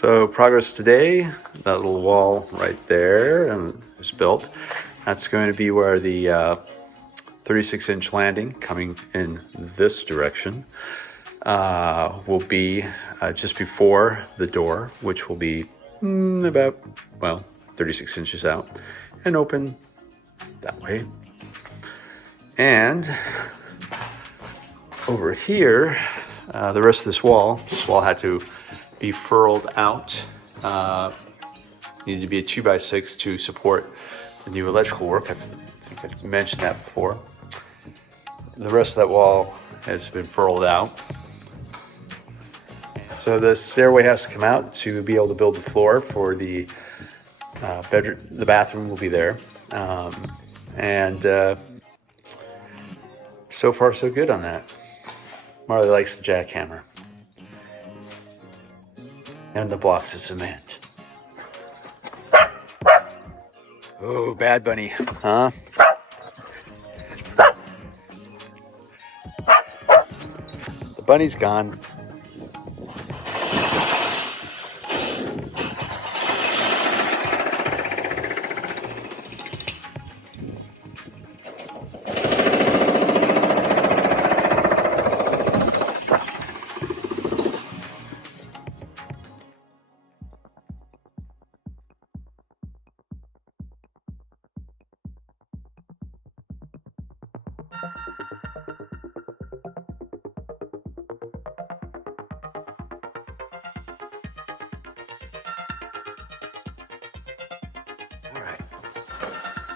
So progress today, that little wall right there and is built. That's going to be where the 36-inch landing coming in this direction will be just before the door, which will be about, 36 inches out and open that way. And over here, the rest of this wall had to be furled out. Needed to be a 2x6 to support the new electrical work. I think I mentioned that before. The rest of that wall has been furled out. So the stairway has to come out to be able to build the floor for the bedroom. The bathroom will be there. So far so good on that. Marley likes the jackhammer. And the blocks of cement. Oh, bad bunny, huh? The bunny's gone.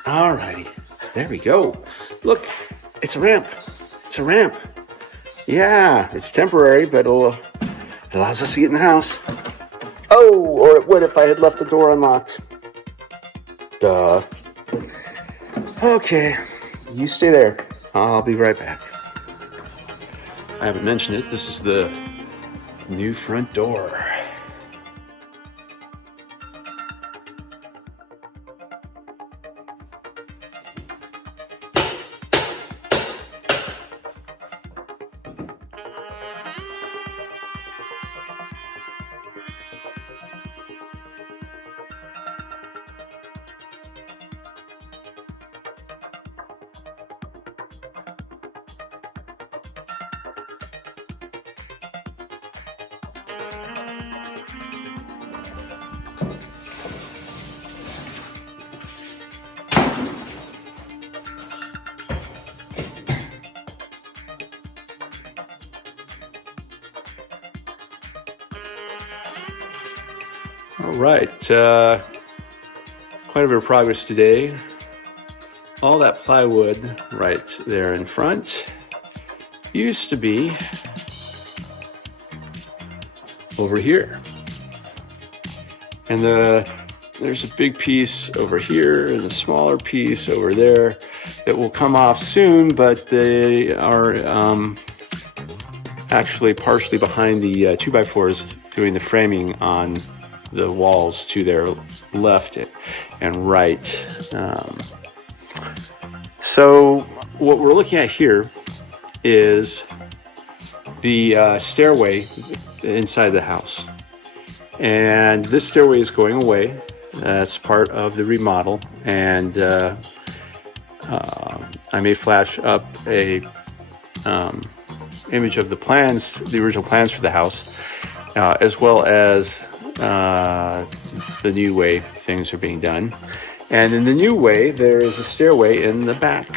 Alrighty, there we go. Look, it's a ramp. It's a ramp. Yeah, it's temporary, but it allows us to get in the house. Oh, or it would if I had left the door unlocked. Duh. Okay, you stay there. I'll be right back. I haven't mentioned it. This is the new front door. All right, quite a bit of progress today. All that plywood right there in front used to be over here. And there's a big piece over here and a smaller piece over there that will come off soon, but they are actually partially behind the 2x4s doing the framing on the walls to their left and right. So what we're looking at here is the stairway inside the house. And this stairway is going away. That's part of the remodel. And I may flash up a image of the plans, the original plans for the house, as well as the new way things are being done. And in the new way, there is a stairway in the back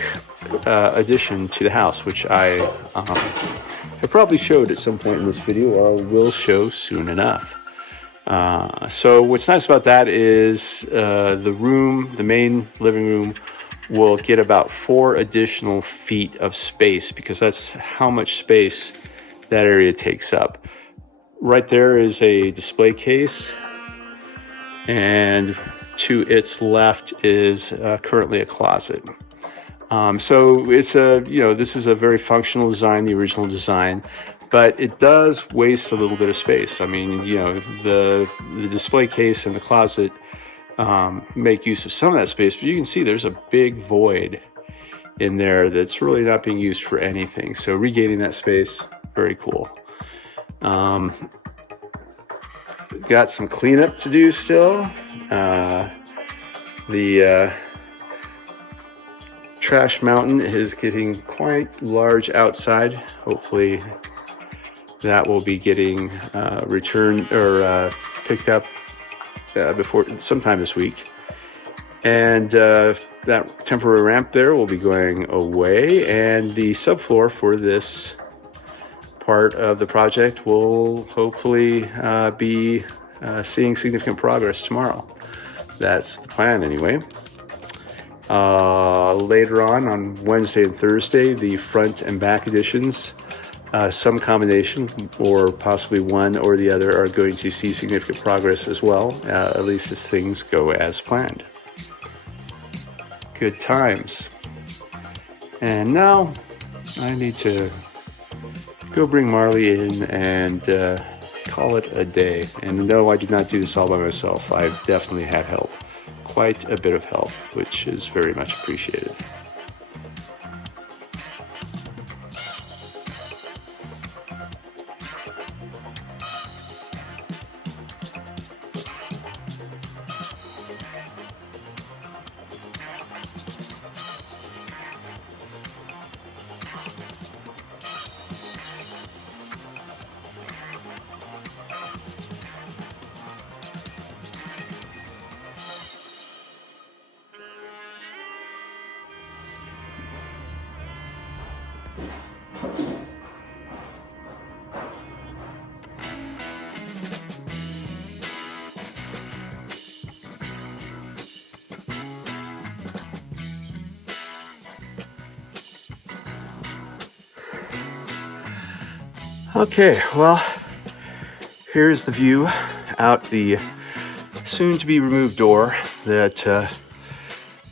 addition to the house, which I probably showed at some point in this video, or will show soon enough. So what's nice about that is the main living room will get about 4 additional feet of space, because that's how much space that area takes up. Right there is a display case, and to its left is currently a closet. So it's this is a very functional design, the original design, but it does waste a little bit of space. I mean, the display case and the closet make use of some of that space, but you can see there's a big void in there that's really not being used for anything. So regaining that space, very cool. got some cleanup to do still. The trash mountain is getting quite large outside. Hopefully that will be getting returned or picked up before sometime this week. And that temporary ramp there will be going away, and the subfloor for this part of the project will hopefully be seeing significant progress tomorrow. That's the plan anyway. Later on Wednesday and Thursday, the front and back additions, some combination or possibly one or the other, are going to see significant progress as well, at least if things go as planned. Good times. And now I need to go bring Marley in and call it a day. And no, I did not do this all by myself. I've definitely had help. Quite a bit of help, which is very much appreciated. Okay, well, here's the view out the soon-to-be removed door that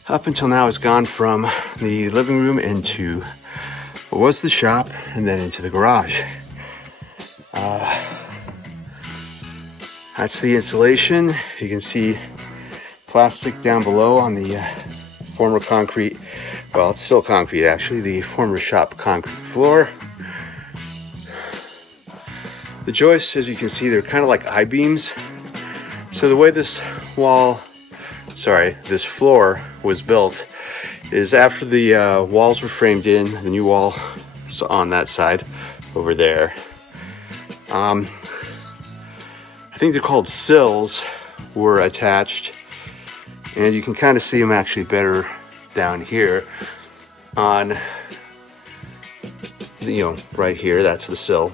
up until now has gone from the living room into what was the shop and then into the garage. That's the insulation. You can see plastic down below on the former concrete, well, it's still concrete actually, the former shop concrete floor. The joists, as you can see, they're kind of like I-beams. So the way this floor was built is after the walls were framed in, the new wall on that side over there. I think they're called sills, were attached, and you can kind of see them actually better down here on, right here, that's the sill.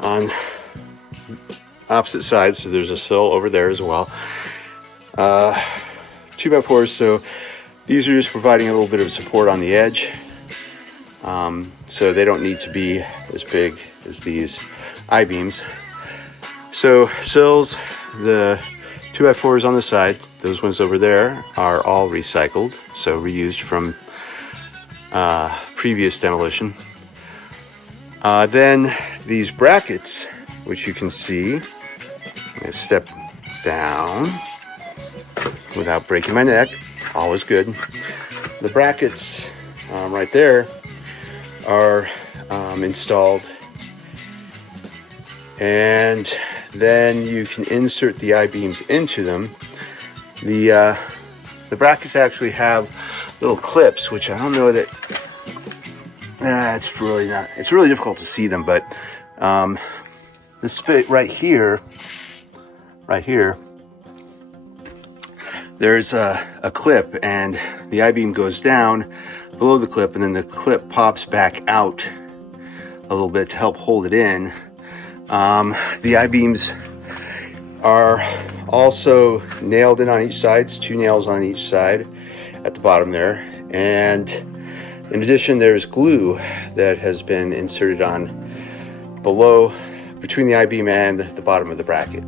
On opposite sides, so there's a sill over there as well. 2x4s, so these are just providing a little bit of support on the edge. So they don't need to be as big as these I-beams. So sills, the 2x4s on the side, those ones over there are all recycled, so reused from previous demolition. Then these brackets, which you can see, I'm gonna step down without breaking my neck, always good. The brackets right there are installed, and then you can insert the I-beams into them. The brackets actually have little clips, which I don't know that it's really difficult to see them, but this bit right here, there's a clip, and the I-beam goes down below the clip, and then the clip pops back out a little bit to help hold it in. The I-beams are also nailed in on each side. It's 2 nails on each side at the bottom there, and in addition, there's glue that has been inserted on below, between the I-beam and the bottom of the bracket.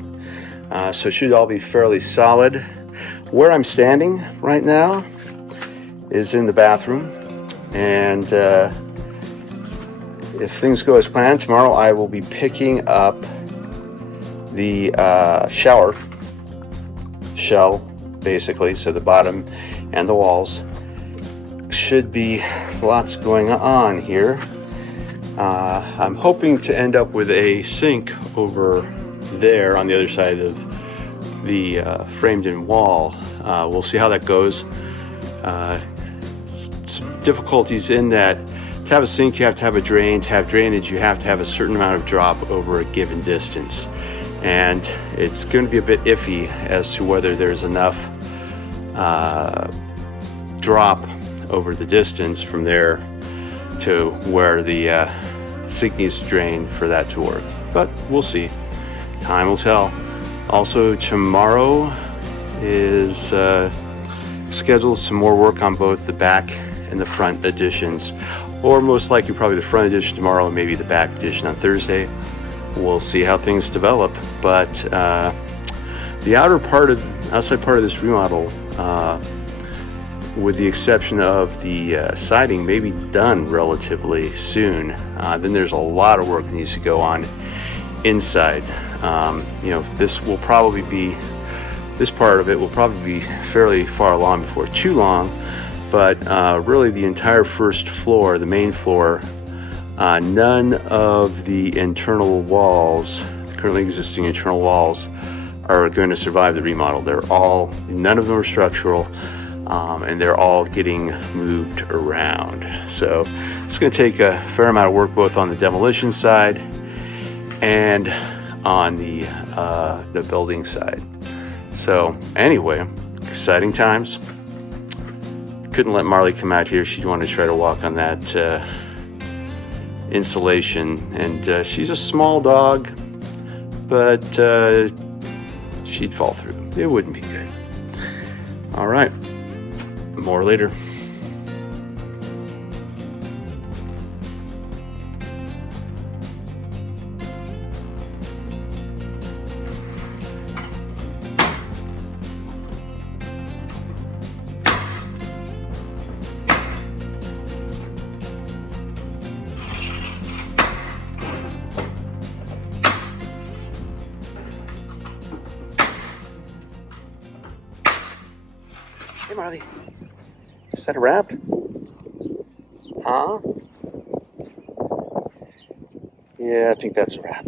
So it should all be fairly solid. Where I'm standing right now is in the bathroom, and if things go as planned, tomorrow I will be picking up the shower shell, basically, so the bottom and the walls. Should be lots going on here. I'm hoping to end up with a sink over there on the other side of the framed-in wall. We'll see how that goes. Some difficulties in that to have a sink, you have to have a drain. To have drainage, you have to have a certain amount of drop over a given distance. And it's going to be a bit iffy as to whether there's enough drop over the distance from there to where the sink needs to drain for that to work. But we'll see. Time will tell. Also, tomorrow is scheduled some more work on both the back and the front additions, or most likely probably the front addition tomorrow and maybe the back addition on Thursday. We'll see how things develop, but the outside part of this remodel, with the exception of the siding, may be done relatively soon. Then there's a lot of work that needs to go on inside. This part of it will probably be fairly far along before too long, but really the entire first floor, the main floor, none of the internal walls, currently existing internal walls, are going to survive the remodel. None of them are structural, and they're all getting moved around. So it's going to take a fair amount of work both on the demolition side and on the building side. So anyway, exciting times. Couldn't let Marley come out here. She'd want to try to walk on that insulation, and she's a small dog, but she'd fall through. It wouldn't be good. All right, more later. Hey, Marley. Is that a wrap? Huh? Yeah, I think that's a wrap.